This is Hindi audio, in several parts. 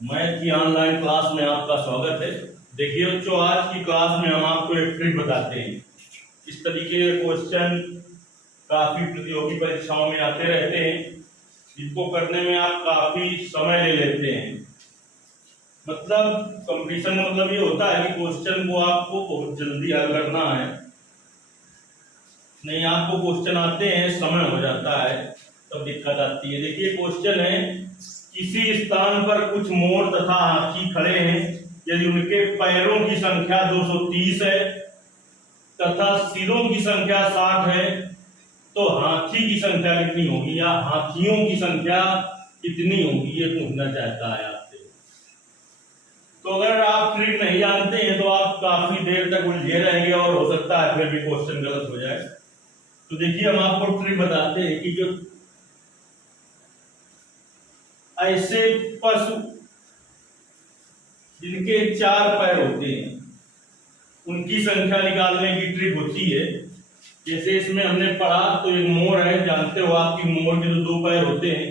मैथ की ऑनलाइन क्लास में आपका स्वागत है। देखिए बच्चों, आज की क्लास में हम आपको एक ट्रिक बताते हैं। इस तरीके के क्वेश्चन काफी प्रतियोगी परीक्षाओं में आते रहते हैं, जिनको करने में आप काफी समय ले लेते हैं। मतलब कंपटीशन का मतलब ये होता है कि क्वेश्चन को आपको बहुत जल्दी हल करना है। नहीं, आपको क्वेश्चन आते हैं, समय हो जाता है, तब दिक्कत आती है। देखिए क्वेश्चन है, किसी स्थान पर कुछ मोर तथा हाथी खड़े हैं। यदि उनके पैरों की संख्या 230 है तथा सिरों की संख्या 60 है, तो हाथी की संख्या कितनी होगी या हाथियों की संख्या कितनी होगी, ये पूछना चाहता है आपसे। तो अगर आप ट्रिक नहीं जानते हैं तो आप काफी देर तक उलझे रहेंगे और हो सकता है फिर भी क्वेश्चन गलत हो जाए। तो देखिए, हम आपको ट्रिक बताते हैं कि जो ऐसे पशु जिनके 4 पैर होते हैं, उनकी संख्या निकालने की ट्रिक होती है। जैसे इसमें हमने पढ़ा, तो एक मोर है, जानते हो आप कि मोर के तो 2 पैर होते हैं,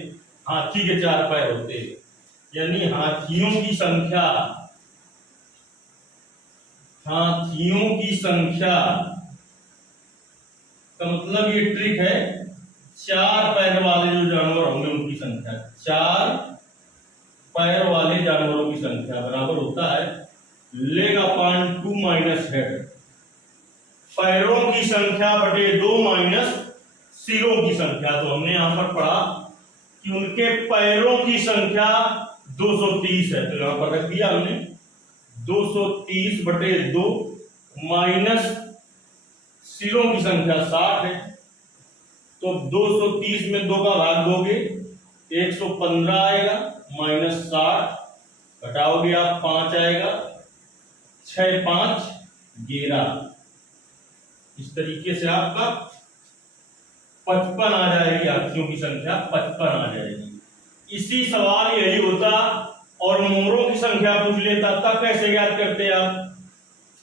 हाथी के 4 पैर होते हैं। यानी हाथियों की संख्या का मतलब ये ट्रिक है, 4 पैर वाले जो जानवर होंगे उनकी संख्या, 4 पैर वाले जानवरों की संख्या बराबर होता है लेग अपॉन 2 माइनस हेड। पैरों की संख्या बटे 2 माइनस सिरों की संख्या। तो हमने यहां पर पढ़ा कि उनके पैरों की संख्या 230 है, तो यहां पर रख दिया हमने 230 बटे 2 माइनस सिरों की संख्या 60 है। तो 230 में 2 का भाग दोगे 115 आएगा, माइनस 60 घटाओगे आप 5 आएगा, 6 5 11। इस तरीके से आपका 55 आ जाएगी, हाथियों की संख्या 55 आ जाएगी। इसी सवाल यही होता और मोरों की संख्या पूछ लेता, तब कैसे ज्ञात करते आप?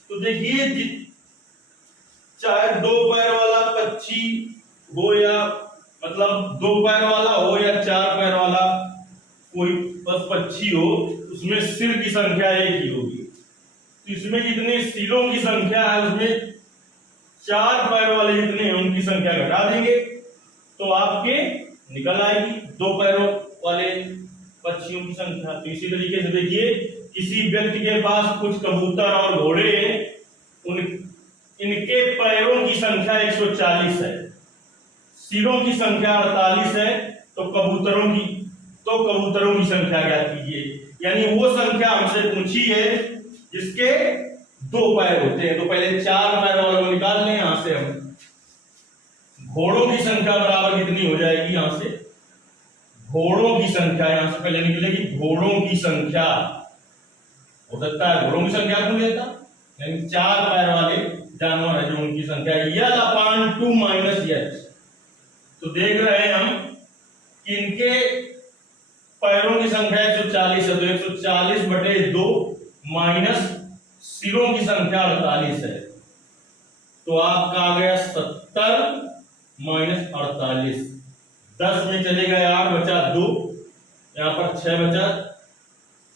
तो देखिए, चाहे 2 पैर वाला पक्षी हो या मतलब 2 पैर वाला हो या 4 पैर वाला कोई पक्षी हो, उसमें सिर की संख्या एक ही होगी। तो इसमें जितने सिरों की संख्या है उसमें 4 पैर वाले जितने हैं उनकी संख्या घटा देंगे तो आपके निकल आएगी 2 पैरों वाले पक्षियों की संख्या। तो इसी तरीके से देखिए, किसी व्यक्ति के पास कुछ कबूतर और घोड़े हैं, इनके पैरों की संख्या 140 है, सिरों की संख्या 48 है, तो कबूतरों की संख्या ज्ञात कीजिए। यानी वो संख्या हमसे पूछी है जिसके 2 पैर होते हैं। तो पहले 4 पैर वालों को निकाल लें यहां से हम। घोड़ों की संख्या बराबर कितनी हो जाएगी? यहां से घोड़ों की संख्या यहां से पहले निकलेगी। घोड़ों की संख्या हो सकता है घोड़ों की संख्या पूछ लेता, यानी 4 पैर वाले जानवर है जो उनकी संख्या यल अपॉन 2 माइनस एच। तो देख रहे हैं हम कि इनके पैरों की संख्या 140 है, तो 140 बटे 2 माइनस सिरों की संख्या 48 है, तो आपका आ गया 70 माइनस 48। 10 में चले गए 8 बचा 2, यहां पर 6 बचा,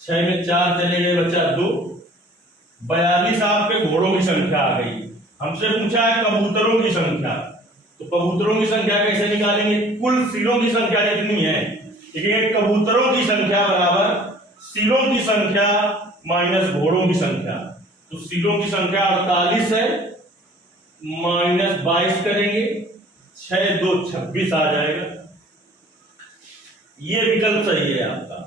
6 में 4 चले गए बचा 2, 42 आपके घोड़ों की संख्या आ गई। हमसे पूछा है कबूतरों की संख्या, तो कबूतरों की संख्या कैसे निकालेंगे? कुल सिरों की संख्या कितनी है, देखिए कबूतरों की संख्या बराबर सिरों की संख्या माइनस घोड़ों की संख्या। तो सिरों की संख्या 48 है, माइनस 22 करेंगे, 6 2 26 आ जाएगा। ये विकल्प सही है आपका।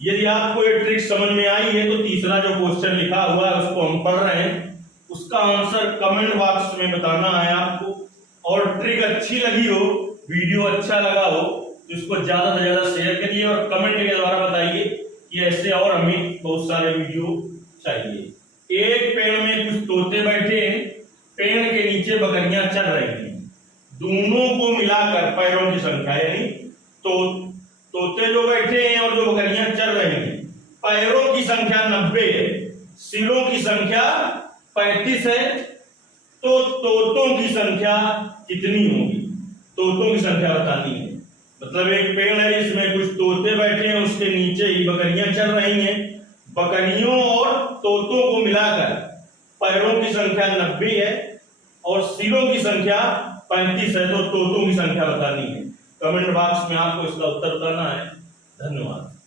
यदि आपको ये ट्रिक समझ में आई है तो तीसरा जो क्वेश्चन लिखा हुआ है उसको हम पढ़ रहे हैं, उसका आंसर कमेंट बॉक्स में बताना है आपको। और ट्रिक अच्छी लगी हो, वीडियो अच्छा लगा हो, तो इसको ज्यादा से ज्यादा शेयर करिए और कमेंट के द्वारा बताइए कि ऐसे और हमें बहुत सारे वीडियो चाहिए। एक पेड़ में कुछ तोते बैठे हैं, पेड़ के नीचे बकरियां चल रही हैं, दोनों को मिलाकर पैरों की संख्या, यानी तोते जो बैठे हैं और जो बकरियां चल रही हैं, पैरों की संख्या 90 है, सिरों की संख्या 35 है, तो तोतों की संख्या कितनी होगी? तोतों की संख्या बतानी है। मतलब एक पेड़ है, इसमें कुछ तोते बैठे हैं, उसके उसके नीचे ही बकरियां चल रही हैं। बकरियों और तोतों को मिलाकर पैरों की संख्या 90 है और सिरों की संख्या 35 है, तो तोतों की संख्या बतानी है। कमेंट बॉक्स में आपको इसका उत्तर बताना है। धन्यवाद।